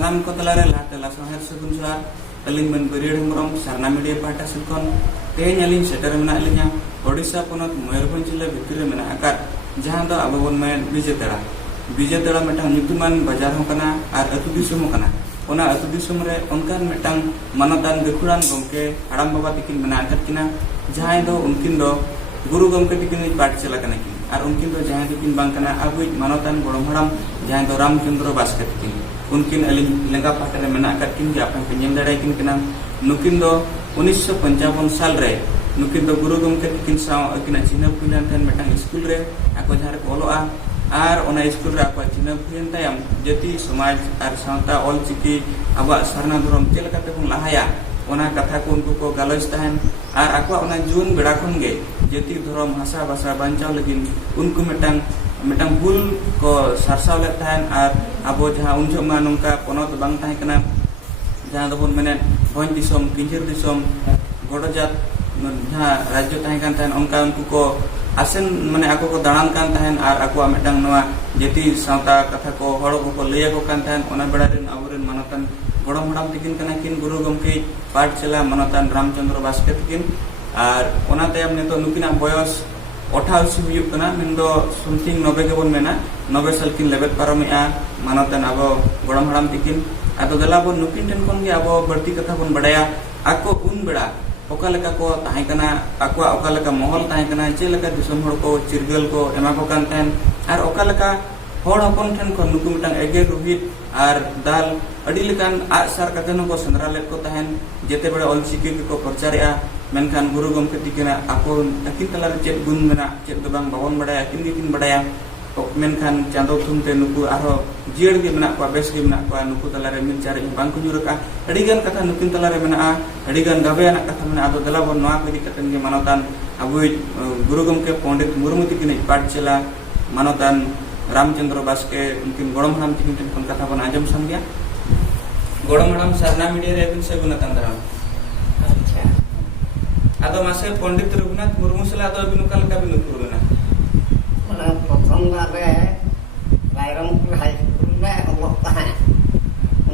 Sanam ko talare lahat la soher sagun suar aling men beriir hemrom sarna media parta silkon tehnya aling seter mena alinya Odisha ponot Mayurbhanj jilla bhitri mena akar jahan do abo bon main Bijatara metang nyutuman bajar hong kana ar atu disum kana ona atu disum re onkan metang manatan gekuran gomke haram baba tikin mena akat kina jahan do unkin do guru gomke tikin part chala kana kin ar unkin do jahan tikin bang kana abuj manatan gorom haram jahan do Ramchandra Baske tikin unkin aling lengkap patare mena akat kin ja apan penyem darai kin kana nukin do 1955 साल रे nukin do guru gomke tikin saw akina china punan tan metang school re ako jahar oloa ar ona school re ako china punan tayam jati samaj ar sawta ol chiki aba sarna dorom chelaka te pun lahaya ona katha ko unku ko galois tahen ar ako ona jun beda khon ge jati dorom hasa basa bancau lagin unku metang bul ko sarsaw le tahen ar abo jaha unjo ma nongka ponot bang tahen kana jaha dobon menen bhon disom kinjir disom godojat jaha rajyo tahen kan tahen onka unku ko asen mane aku ko danan kan tahen ar aku amedang noa jeti sawta katha ko horo ko leya ko kan tahen ona bedarin aburen manatan gorom haram tikin kana kin guru gomke part chala manatan Ramchandra Baske tikin ar ona tayam ne to nukina boyos 88 huyuk kana mendo something 90 ke bon mena 90 sal kin lebet paromea manatan abo gorom haram tikin ado dala bon nukin ten kon ge abo barti katha bon badaya ako un beda okaleka ko tahen kana akwa okaleka mohol tahen kana chelaka disam hor ko chirgal ko ema ko kan tahen ar okaleka hor hopon ten ko nuku mitang ege ruhit ar dal adi lekan asar katano ko sendralet ko tahen jete beda ol chiki ko percaya menkan guru gomke tikina ako takin talar chet gun mena chet dobang bawon badaya kin badaya menkan chando thumte nuku arho jier ge mena ko bes ge mena ko nuku talare min cari bang ku nyuraka adigan kata nukin talare mena adigan gabe anak kata mena ado dala bon noa ko dikatan ge manotan abu guru gomke Pandit Murmu tikine part chala manotan Ramchandra Baske mungkin gorom haram tikin kon kata bon ajam samgia gorom haram sarna media re bin se gunatan daram acha ado mase Pandit Raghunath Murmu sala ado binukal ka binukuruna प्रथम बारे Rairangpur high school में अलोक तहाँ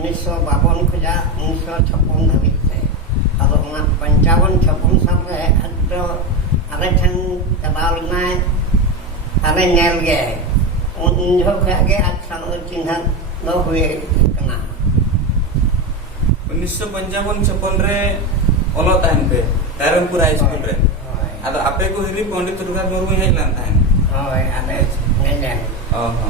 1952 खुजा 1956 धाबित थे अब 55-56 साल रे अदो अरे ठन कबाल में अरे नेल गे उन जो के अच्छा चिन्ह न हुए कना 1955-56 रे ओलो ताहन पे रायरंगपुर हाई स्कूल रे अदो आपे को हिरी पंडित रघुनाथ मुर्मू हेज लान ताहन होय आने नेने ओहो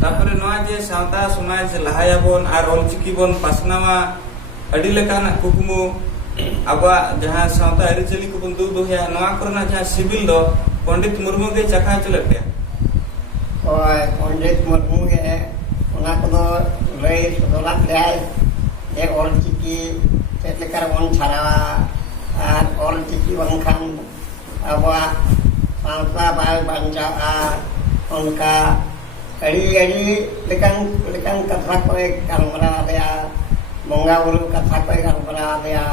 तापरे नोआ जे सावता समाज लहाया बोन आर ऑलचिकी बोन पासनावा अडी लेकाना कुकुमु आबा जहां सावता अरिचली को बंदु दोया नोआ करना जहां सिविल दो पंडित मुर्मू के चखा चलते होय पंडित मुर्मू के उना को लई सदोला ले ए ऑलचिकी तेतलेकार बोन छारावा आर ऑलचिकी बंखान आबा सावता बाय बंजा उनका अड़ी लेकिन कथा को गलमरा दिया बंगा बुरु कथा को गलमरा दिया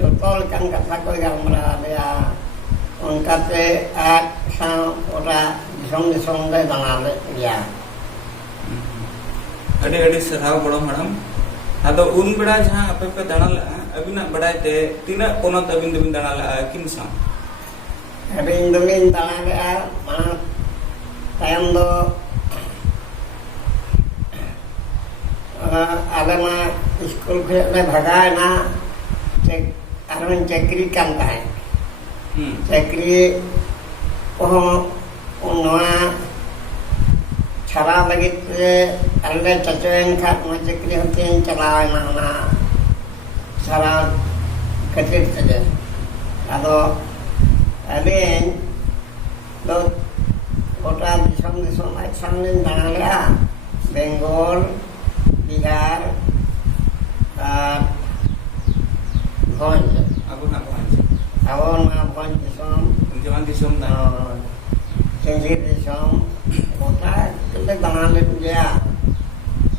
जो लेकिन कथा को गलमरा दिया उनका ते आज सावरा दिसम दे दाना ले दिया अड़ी सराव बड़ो मैडम अदो उन बेड़ा जहां आपे पे दाना अबिना बड़ाई ते तीना कोनत अबिन दाना किन सा अबिन दाना गया मान tayang do agama school ke le bhagai na cek arun cekri kan tahe cekri noa cara lagi alle cacoen khat mo cekri hotin chalai na cara kecil saja ado alin do kota disam asam ning dangala Bengal Bihar Bhonj aku nak Bhonj disam jaman disam dah Singgir disam kota kita dangala dia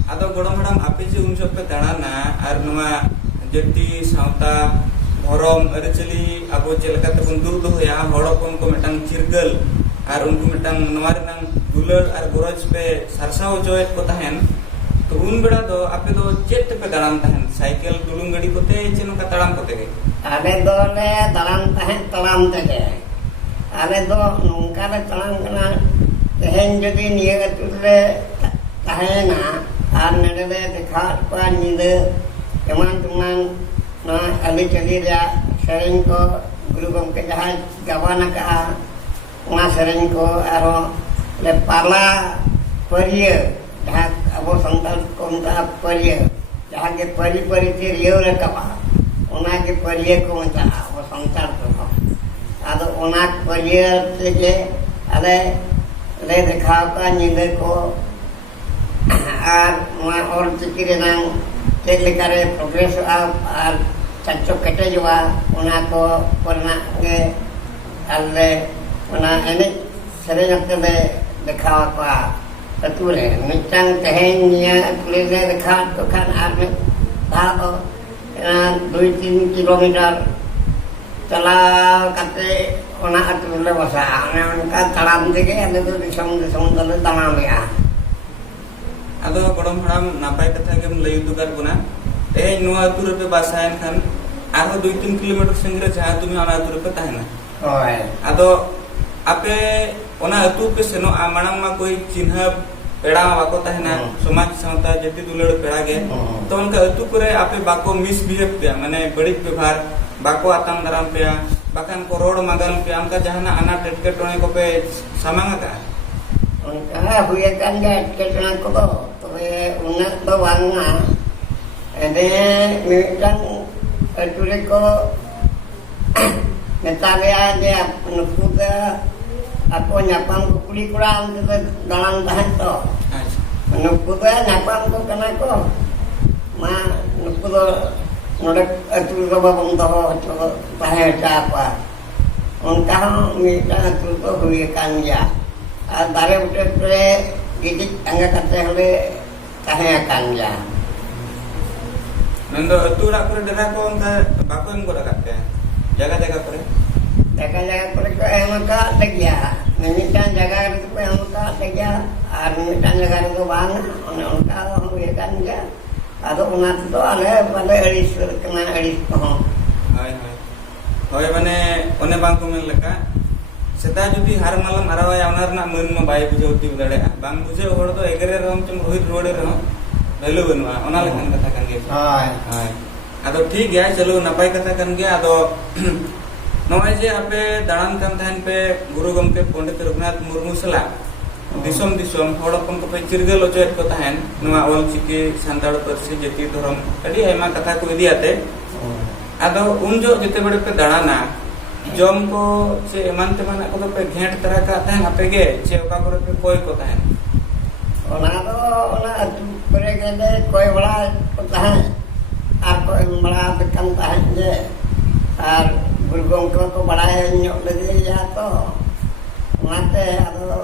ado godom madam ape je un pe dana ar numa jeti sauta borom archali abo jelaka te bun dur do ya hodopon ko metang cirgal ar unku metang nuar nang gular ar goroj pe sarsaw joet ko tahen तो उन बेड़ा दो आपे दो चेत पे दाड़ान तहन cycle डुलुंग गाड़ी कोते चे नोका ताड़ाम कोते गे आले दो ले दाड़ान तहन तड़ाम तेगे आले दो नोंका ले तड़ाम कना तेहेन जदि निया गतुले तहेना आर नेडे ले देखा पा निदे एमान तुमान ना अली चली रे सेरेन को गुरु गमके जहां गवाना का उना सेरेन को आरो ले पाला परिये जहां अब संतान को उनका परिये जहां के परि परि ते रियो रे कपा उना के परिये को मता अब संसार को आदो उना परिये ते के अले ले देखा का निदे को आर मा और चिकिरे नाम चेक लेकारे प्रोग्रेस आर चाचो कटे जुआ उना को परना के अले उना एने सेरे जते ले देखा का ततुरे मिटांग तहेन निया तुले ले देखा तो खान आर में ता तो 2-3 किलोमीटर चला कते उना अतुले बसा उनका तड़ाम देगे अले तो दिसम दले तड़ाम या आदो गड़म हड़ाम नापाय कथा गेम लई दुगार गुना ए नुआ अतुर पे बासायन खान आरो 2-3 किलोमीटर संगरे जहां तुमी अना अतुर पे ताहेना होय आदो आपे ओना अतु पे सेनो आमाणंग मा कोई चिन्ह पेड़ा बाको ताहेना समाज सावता जति दुलड़ पेड़ा गे तो उनका अतु करे आपे बाको मिसबिहेव पे माने बड़ी व्यवहार बाको आतंग दराम पे बाकान को रोड मगल पे हमका जहाना अना टेटके टोने को पे सामांगा का उनका हुए kan ga ketna ko to una to wanga ede mitang atule ko netalya dia nukuda ako nyapang ko kuli kurang te dalang tahan to nukuda nyapang ko kana ko ma nukuda nodak atul ko babang to tahe apa unka mitang atul ko huye kan ya दारे उठे पे गिदिक अंगा करते हले ताहे akan ya नंदो अतुरा करे डेरा को उनका बाको एम को लगाते जगह-जगह पर को एम का लगिया मिमिटान जगह को एम का लगिया और मिमिटान जगह को बांग उनका हम ये kan ya आदो उना तो आले पले अड़िस कना अड़िस को हाय होय माने ओने बांग को मेन लका सेता जुदी हार मालम आरावाया ओना रना मन मा बाय बुझौती उदाड़े बांग बुझे होड़ तो एगरे रहम चम रोहित रोडे रहो भेलु बनुआ ओना लेखन कथा कान गे हाय हाय आदो ठीक गया चलो नपाय कथा कान गे आदो नोय जे आपे दाड़ान कान थान पे गुरु गमके पंडित रघुनाथ मुर्मू सला दिसम दिसम होड़पन को पे चिरगल ओचेत को थान नोआ ऑलचिकी सांताड़ परसी जति धर्म अडी आयमा कथा को इदियाते आदो उन जो जते बड़े पे दाड़ाना जम को से एमान तेमान को पे घेंट तरह का था आपे गे जे ओका करे पे कोई को था ओना तो ओना परे गेले कोई बड़ा होता है आर कोई बड़ा कम था जे आर गुरुगों को बड़ा है लगे या तो माते आदो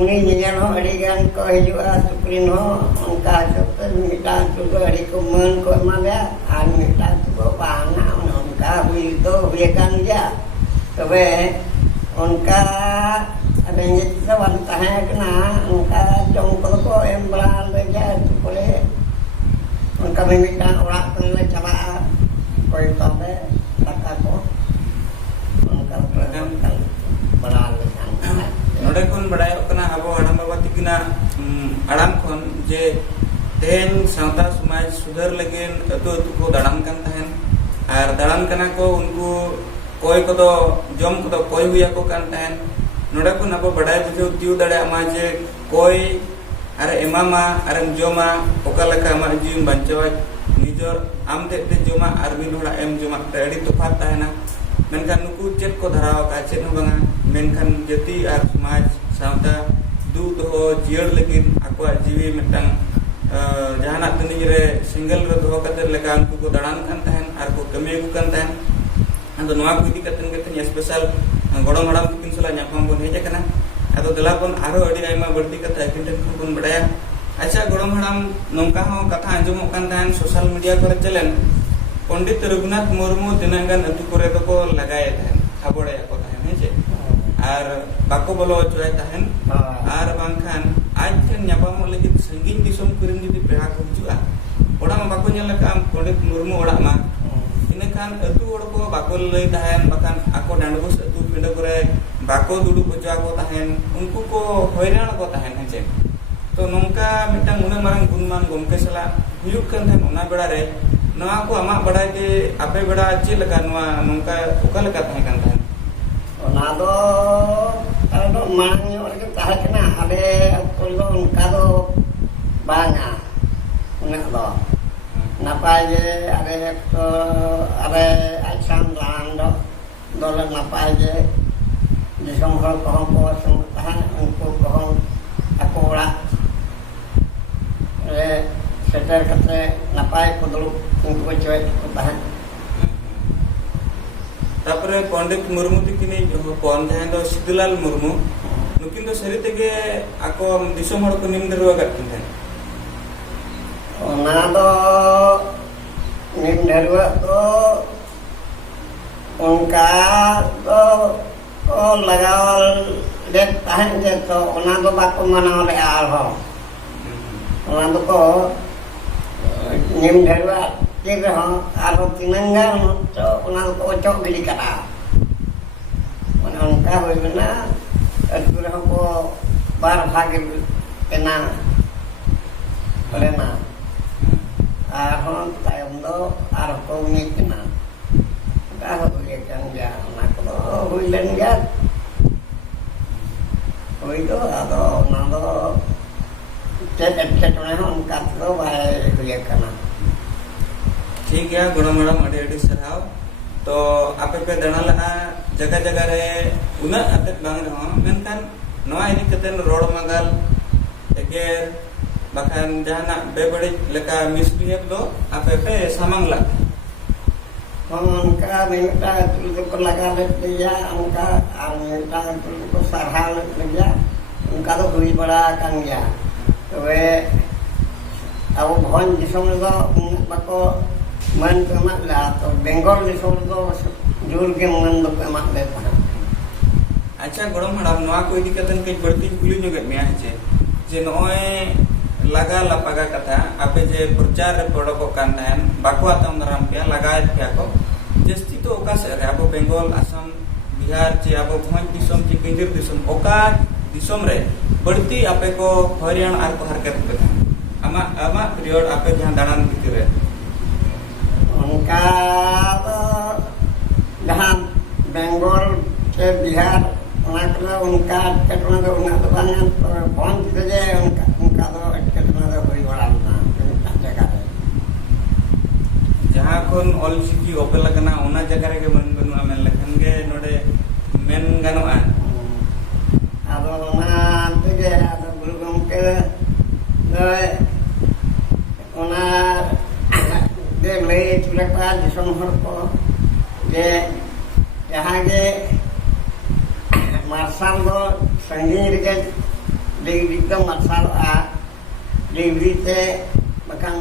उनी नियन हो अड़ी गान को हिजुआ सुप्रीन हो उनका सब मिटा तो अड़ी को मन को माले आर मिटा तो पाना उनका हुई तो हुए kan ya तबे उनका रेंगेज से बनता है ना उनका जंगल को एम बड़ा ले जाए तो बोले उनका मिमिटान उड़ा कर ले चला कोई तबे लका को उनका बड़ा ले नोडे कोन बड़ाय कना अबो हड़म बाबा तिकिना अड़ाम कोन जे तेन सावता समाज सुधर लगेन अतो को दाड़ान कान तहन आर दाड़ान कना को उनको कोई को तो जम को तो कोई हुआ को कान तहन नोडे को नबो बड़ाय बुझो दिउ दड़े अमा जे कोई अरे एमामा अरे जोमा ओका लका अमा जीव बंचवा निजर आम ते जोमा आर बिन होड़ा एम जोमा ते अड़ी तफात तहना मेनखान नुकु चेत को धराव का चेत हो बंगा मेनखान जति आर समाज सावता दु दो जियर लगिन आकवा जीवी मिटंग जहाना दुनिया रे सिंगल रे दो कते लेका उनको को दाड़ान कान तहन आर को कमे को कान तहन आदो नोआ को इदी कतन कतन स्पेशल गड़म हड़ाम किन सला न्यापाम बन हेज कना आदो दला बन आरो अडी आयमा बर्ती कथा किन को बन बडाया अच्छा गड़म हड़ाम नोंका हो कथा आंजम कान तहन सोशल मीडिया करे चलन पंडित रघुनाथ मुर्मू दिनंगन अतु करे तो को लगाए तहन खाबड़े को तहन हेजे आर बाको बोलो चोय तहन are बांखान aj kan nyapamok lagi sanging disom kuring di pihak hujua orang ma bako nyala kam Pondit Murmu orang ma inekan atu orang ko bako lay tahan bahkan ako dandbos atu pindah kore bako duduk bojo ako tahan unku ko hoiran ko tahan hancen to nongka mitang una marang gunman gomke sala huyuk kan tahan ona beda re noa ko amak beda ke ape beda cil kan noa nongka uka lekat tahan kan tahan ona do ado mang orang tahan kena ade tolong kado banga una do napai je ada asam lang do napai je di songkol kohong ko tahan untuk kohong aku ora seter kate napai ko dulu untuk cuy tahan. तापरे पंडित मुर्मू तिकिनी पन जहां दो सिद्धलाल मुर्मू नुकिन दो सरी तेगे ako दिसम हड़ को निम दरवा गटिन ona do nim dharwa do unka do lagawal det tahan je to ona do bako manao le alho ona do ko nim dharwa je ho alho tinanggal to ona do ko cok gili kata ona unka hoina atur ko bar bhage kena olena arhon tayong do arko ngikna ka ho ye kan ya nak do huilen ya hoi do ado na do cek na hon kat do bai huye kana ठीक है गुण madam अड़ी अड़ी सराव तो आपे पे दना लगा जगह जगह रे उना अतक बांग रहो मेनकान नवा इदी कतेन road Magal एगेर bahkan jahana bebedi leka misbehave do ape pe samang lag angka minta itu kelaga dia angka minta itu sarhal dia angka do hui bada kan ya we awu bhon disom do bako man kemat la to Bengal disom do jur ke man do kemat le अच्छा गड़म हड़ाम नवा को इदी कतन के बढ़ती कुली जोगत में आछे जे नोय लगा लपागा कथा आपे जे प्रचार रे पड़को कान थान बाको आतम दराम पे लगाय पे को जस्ती तो ओका से रे अब बेंगल असम बिहार चे अब भोज दिसम चे केंद्र दिसम ओका दिसम रे बढ़ती आपे को हरियाण आर को हरकत पे ama period आपे जहां दानान भीतर रे उनका जहां बेंगल के बिहार उनका केतना दो उना तो बंद जे उनका दो केतना दो होई बड़ा जगह रे जहां कोन ऑल सिटी ओपन लगना ओना जगह रे के मन बनुआ मेन लखन गे नोडे मेन गनोआ आदो ना तेगे आदो गुरु गमके नय ओना दे ले तुलका दिसम हर को जे यहां के मार्शल दो संगीर के डिग्री का मार्शल आ डिग्री से बकन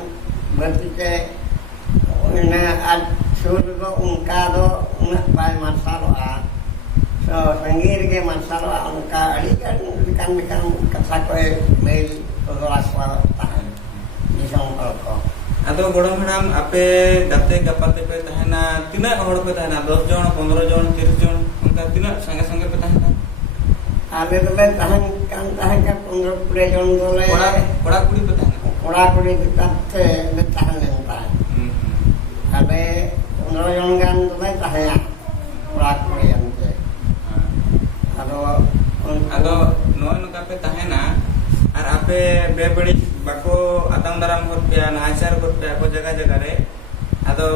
भर्ती के उन्हें आज शुरू को उनका दो उन्हें बाय मार्शल आ so संगीर के मार्शल आ उनका अड़िकन कथा को मेल तो ताहन दिसम को आदो गड़म हड़ाम आपे गाते गपाते पे तहना तिना हड़ पे तहना 10 जन 15 जन 30 जन उनका तिना संगे संगे पे तहना आले तो ले ताहन का 15 जन तो ले कोड़ा कुड़ी पे तहना कोड़ा कुड़ी तते ले ताहन लेता आले 15 जन गान तो ले ताहया कोड़ा कुड़ी अंते आदो नोय नका पे तहना और आपे बेबड़ी बाको आतंग दाराम कर पे नाचार कर पे को जगह जगह रे आदो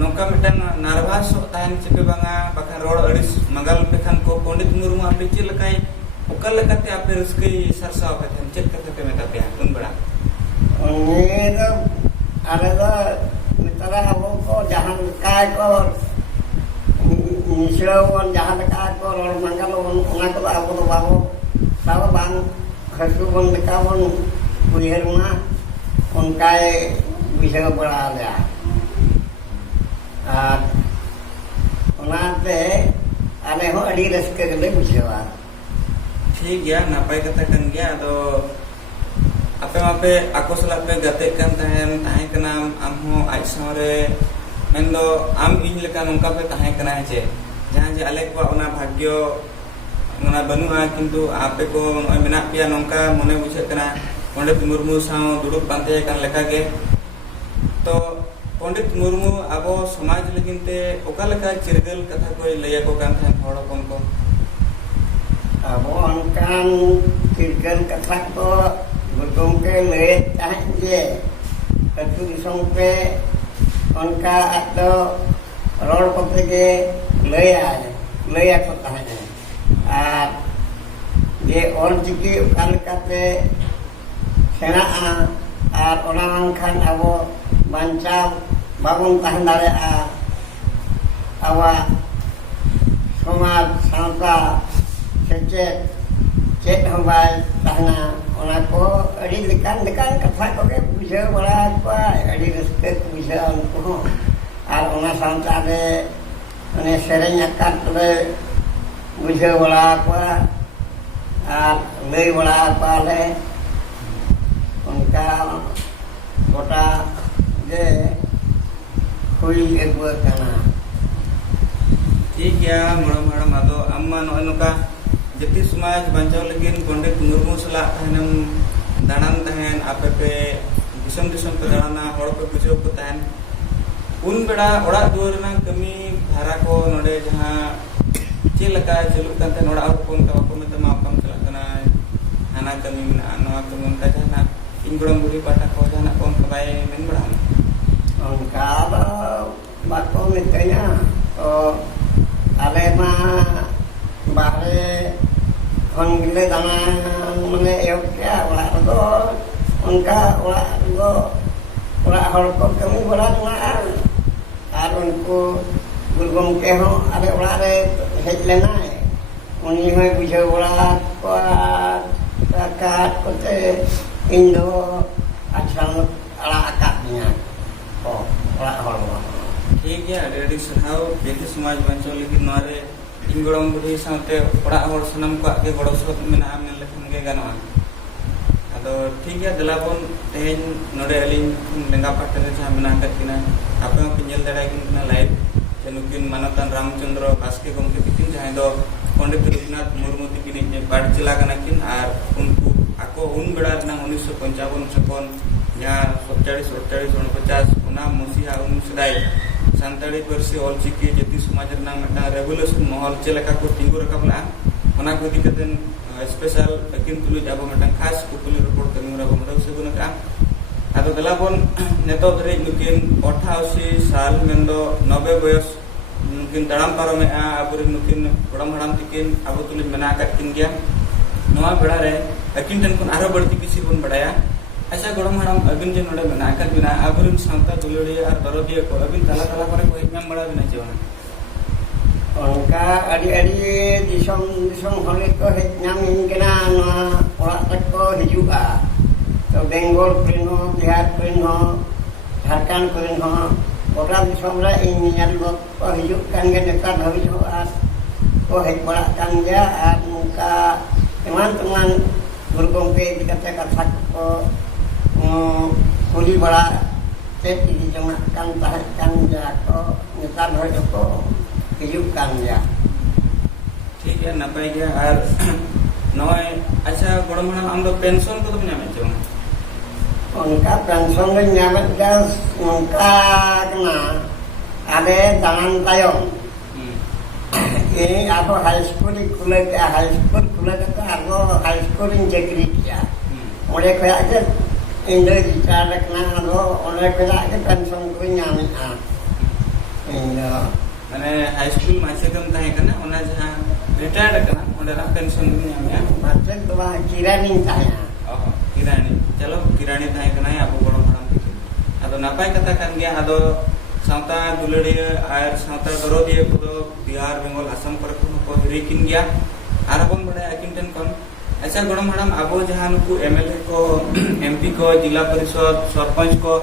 नोका मिटन नार्भास ताहन चिपे बांगा बाखा रोड अडिस मगल पे खान को पंडित मुर्मू आपे चे लकाई ओकल लकाते आपे रस्कई सरसाव पे थन चेक करते पे मेता पे कुन बड़ा ये तो अरे तो मितरा वो को जहां काय को मिश्रवन जहां काय को और मंगल ओना को आपको तो बाबू सब बांग खसुबन देखावन बुहेरमा उनका विषय पड़ा गया ओनाते आले हो अड़ी रस्के गले बुझेवा ठीक गया नापाय कथा कन गया तो ape aku salah pe gate kan tahen kena amho ai sore mendo am ing leka nongka pe tahen kena je jahan je alek wa ona bhagyo ona banua kintu ape ko noi menak pia nongka mone bujhe kena Pondit Murmu saw duduk pantai kan leka ge to Pondit Murmu abo samaj leginte oka leka cirgal katha ko laya ko kan tahen hor hopon ko abo onkan cirgal katha ko Gulung ke le tahan je Katu disong pe Onka atau Rol kote ke Leya ko tahan je Dia orang ciki Ukal kate Senaa Ar orang kan abo Bancam Bangun tahan dari Awa Somat Santa Secet Cek hambai tahna ona ko adi dekan katha ko ke bujha bala pa adi respect bujha ko ar ona santa de ane serenya kat le bujha bala pa ar lei bala pa le onka kota de hui ekwa kana ठीक है मरम ado amma no anuka Jati Samaj bancau legin Pondit Murmu salak tahanam danan tahan ape disam pe darana hor pe bujau pe tahan un beda orak duar nang kami dhara ko node jaha cilaka jaluk kan tan orak pun ka ko meta ma kam salak kana ana kami mena ana kami ka jana ingguram budi pata ko jana kon kabai men beran Onka bako mitanya ale ma bahre Hon gile dana mane yokya ola do onka ola hor ko kami bola na ar unku gulgom ke ho are ola re hej lena uni hoy bujha ola ko akat ko te indo achal ala akatnya ola hor ठीक है ready सहाव जति समाज बांचो लेकिन नरे इंगड़म बुढ़ी साथे पड़ा हर सनम को आगे गड़ो सत मेना मेन लेखन गे गानोआ आदो ठीक है दलाबन तेन नोडे अलिन लेंगा पाटने जहां मेना कतिना आपे को नेल दड़ा किना लाइव चनुकिन मानतन रामचंद्र बास्के गमके तिकिन जहां दो पंडित रघुनाथ मुर्मू तिकिन ने बाड़ चला कना किन आर उनको आको उन बेड़ा ना 1955 छपन या 47 49 उना मसीहा उन सदाय Santari versi Olchiki Jati Samaj nang mata revolution mohol celaka ko tinggu rakabla ona ko dikaten special akin tulu jabo mata khas kupuli report kami mura bomra seguna ka ado dalabon neto dre nukin 88 साल mendo 90 boyos nukin taram parome a abur nukin kodam haram tikin abu tulu mena ka kin gya noa beda re akin ten kun aro barti kisi pun badaya Asa godam haram abin je node mena akal bina aburin santa duluri ar darodiya ko abin tala kore ko ekam bada bina jewana Onka adi disong hole ko hej nyam ingkena orak tak ko hijuga to Bengal prin ho Bihar prin ho Jharkhand prin ho ora disong ra ing nyal ko hijuk kan ge netar habis ho ar ko hej bada kan ja ar muka teman-teman bergompe dikata-kata ko kuli bala tet di jama kan tahan kan ja ko netar ho ko hijukan ya ठीक है नपाय गया और नय अच्छा गोड़म हाram am do pension ko to nyame chong onka pension le nyamet gas onka kena ade danan tayong ini aku high school kula kata aku high school in Jekri ya oleh kaya aja Indo bicara kena aku oleh kaya aja pension ku nyamet Indo mane high school masih kam tahe kana ona jaha retired kana ona ra pension nyame ya macam tu kirani tanya oh kirani chalo kirani tahe kana abu goड़म haram tikin ado napai katakan gya ado sauta duladiya air sauta darodiya ko Bihar Bengal Assam kore ko hirikin gya arabon bade akin ten kon ऐसा गोड़म हाram abo jahan ku MLA ko MP ko जिला परिषद सरपंच को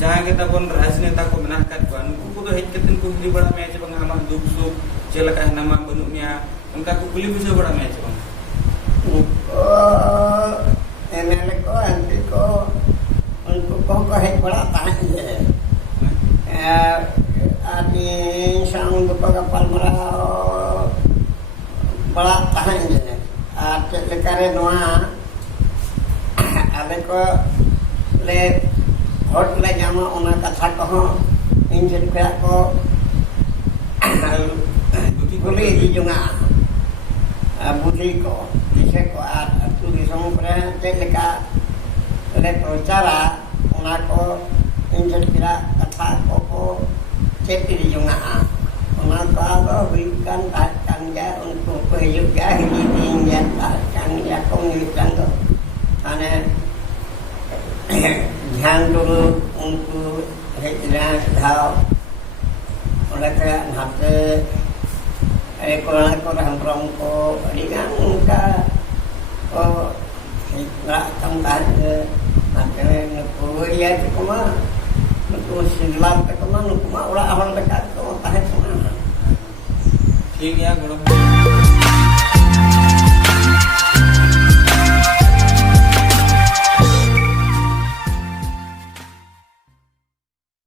जहां के तबन राजनेता को बना कर को नुकु को हेज कतन को हिली बड़ा मैच बंग हम दुख सुख चलका nama बनु मिया उनका को कुली बुझे बड़ा match Bang MLA ko, MP ko, unku ko hej bala tahan je. Adi sang ko kapal marao bala tahan je. Cek lekare noa ale ko le hot le jama ona katha ko in jepya ko boleh dijunga budi ko dise ko atu di samudra cek leka le procara ona ko in jepya katha ko cek dijunga ona ko berikan takkan ya untuk hidup ya ini ya takkan ya komunitas to ane yang dulu untuk hijrah tahu oleh kerana hati ekonomi orang perangko dengan muka oh hijrah tempat hati nuku ya cuma nuku silam cuma nuku mah ulah orang dekat tu tahan semua. ठीक है गुरु